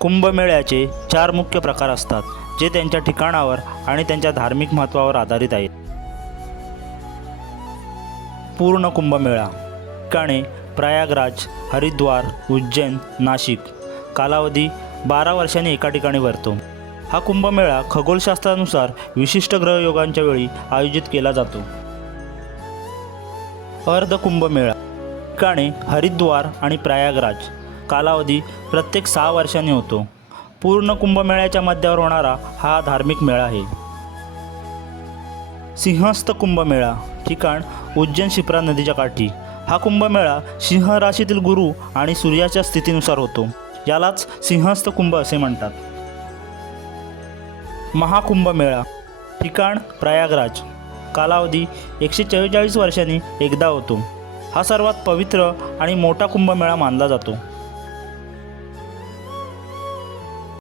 कुंभमेळ्याचे चार मुख्य प्रकार असतात जे त्यांच्या ठिकाणावर आणि त्यांच्या धार्मिक महत्त्वावर आधारित आहेत. पूर्ण कुंभमेळा ठिकाणे प्रयागराज हरिद्वार उज्जैन नाशिक. कालावधी बारा वर्षांनी एका ठिकाणी भरतो. हा कुंभमेळा खगोलशास्त्रानुसार विशिष्ट ग्रहयोगांच्या वेळी आयोजित केला जातो. अर्ध कुंभमेळा ठिकाणे हरिद्वार आणि प्रयागराज. कालावधी प्रत्येक सहा वर्षांनी होतो. पूर्ण कुंभमेळ्याच्या मध्यावर होणारा हा धार्मिक मेळा आहे. सिंहस्थ कुंभमेळा ठिकाण उज्जैन शिप्रा नदीच्या काठी. हा कुंभमेळा सिंह राशीतील गुरु आणि सूर्याच्या स्थितीनुसार होतो. यालाच सिंहस्थ कुंभ असे म्हणतात. महाकुंभमेळा ठिकाण प्रयागराज. कालावधी एकशे चव्वेचाळीस वर्षांनी एकदा होतो. हा सर्वात पवित्र आणि मोठा कुंभमेळा मानला जातो.